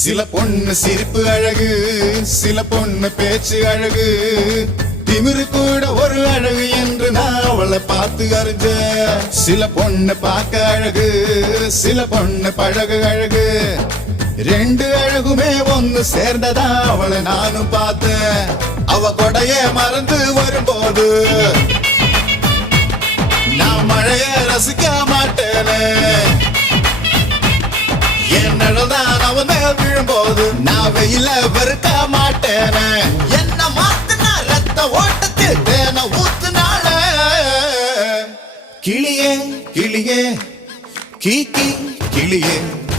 சில பொண்ணு சிரிப்பு அழகு, சில பொண்ணு பேச்சு அழகு, திமிரு கூட ஒரு அழகு என்று நான் அவளை பார்த்து அறிஞ்ச. சில பொண்ணு பார்க்க அழகு, சில பொண்ணு பழகு அழகு, ரெண்டு அழகுமே ஒன்னு சேர்ந்ததா அவளை நானும் பார்த்தேன். அவ கொடைய மறந்து வரும்போது நான் மழைய ரசிக்க மாட்டேனே. என் நிழல்தான் அவன் மேல் விழும்போது நான் வெயில வெறுக்க மாட்டேனே. என்ன மாத்துனா ரத்த ஓட்டத்தில் தேன ஊத்துனால. கிளியே கிளியே கீ கீ கிளியே